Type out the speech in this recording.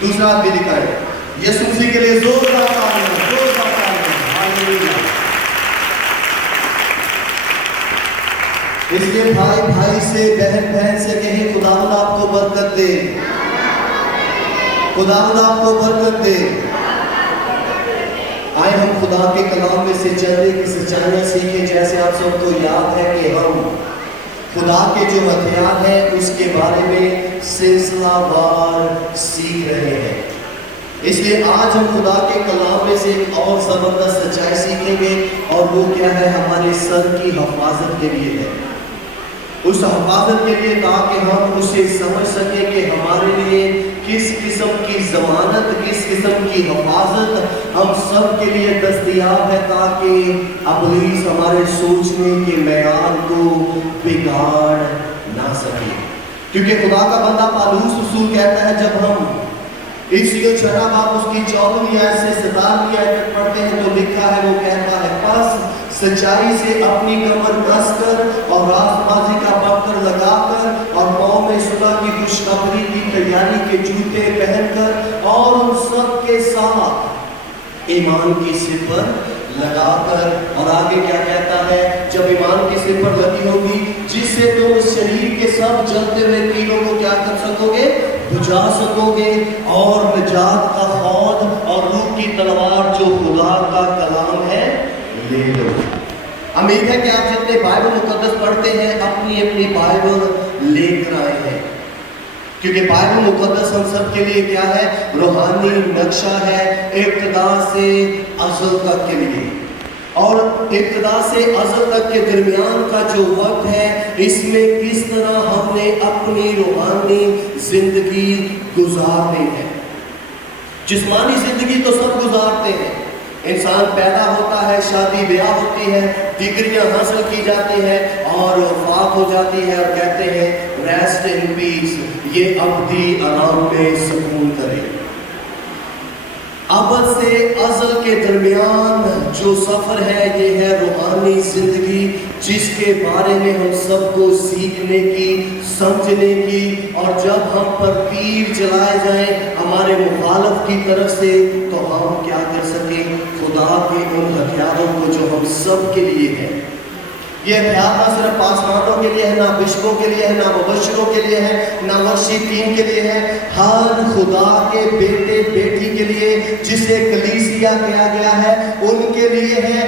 دوسرا بھی دکھائے یسوع مسیح کے لیے زوردار تالیاں، زوردار تالیاں، ہاللیلویا۔ اس لیے بھائی بھائی سے، بہن بہن سے کہیں خداوند آپ کو برکت دے، خداوند آپ کو برکت دے۔ آئے ہم خدا کے کلام میں سے چند ایک سچائیاں سیکھیں۔ جیسے آپ سب کو یاد ہے کہ ہم خدا کے جو ہتھیار ہیں اس کے بارے میں سلسلہ وار سیکھ رہے ہیں۔ اس لیے آج ہم خدا کے کلام میں سے ایک اور زبردست سچائی سیکھیں گے، اور وہ کیا ہے؟ ہمارے سر کی حفاظت کے لیے ہے۔ اس حفاظت کے لیے تاکہ ہم اسے سمجھ سکیں کہ ہمارے لیے کس قسم کی ضمانت، کس قسم کی حفاظت ہم سب کے لیے دستیاب ہے، تاکہ ابلیس ہمارے سوچنے کے معیار کو بگاڑ نہ سکے۔ کیونکہ خدا کا بندہ پالوس رسول کہتا ہے، جب ہم اس چھٹا باب اس کی 14ویں آیت سے 17ویں آیت پڑھتے ہیں تو لکھا ہے، وہ کہتا ہے پس سچائی سے اپنی کمر کس کر اور راست بازی کا پکڑ لگا کر اور پاؤں میں صلح کی خوشخبری کی تیاری کے جوتے پہن کر اور ان سب کے ساتھ ایمان کی سپر لگا کر، اور آگے کیا کہتا ہے؟ جب ایمان کی سپر لگی ہوگی جس سے تم اس شریر کے سب جلتے ہوئے تیروں کو کیا کر سکو گے؟ بجھا سکو گے، اور نجات کا خود اور روح کی تلوار جو خدا کا کلام ہے لے لو۔ امید ہے کہ آپ جتنے بائبل مقدس پڑھتے ہیں اپنی اپنی بائبل لے کر آئے ہیں، کیونکہ بائبل مقدس ہم سب کے لیے کیا ہے؟ روحانی نقشہ ہے، ابتدا سے ازل تک کے لیے۔ اور ابتدا سے ازل تک کے درمیان کا جو وقت ہے، اس میں کس طرح ہم نے اپنی روحانی زندگی گزارنی ہے۔ جسمانی زندگی تو سب گزارتے ہیں، انسان پیدا ہوتا ہے، شادی بیاہ ہوتی ہے، ڈگریاں حاصل کی جاتی ہیں اور وفات ہو جاتی ہے، اور کہتے ہیں ریسٹ ان پیس، یہ ابدی آرام میں سکون کرے۔ ابد سے ازل کے درمیان جو سفر ہے، یہ ہے روحانی زندگی، جس کے بارے میں ہم سب کو سیکھنے کی، سمجھنے کی، اور جب ہم پر تیر چلائے جائیں ہمارے مخالف کی طرف سے تو ہم کیا کر سکیں؟ خدا کے ان ہتھیاروں کو جو ہم سب کے لیے ہے۔ یہ ہتھیار نہ صرف پاسمانوں کے لیے ہے، نہ بشپوں کے لیے ہے، نہ مبشروں کے لیے ہے، نہ ورشیتین کے لیے ہے، ہر خدا کے بیٹے بیٹی کے لیے، جسے کلیسیا کہا گیا ہے، ان کے لیے ہے۔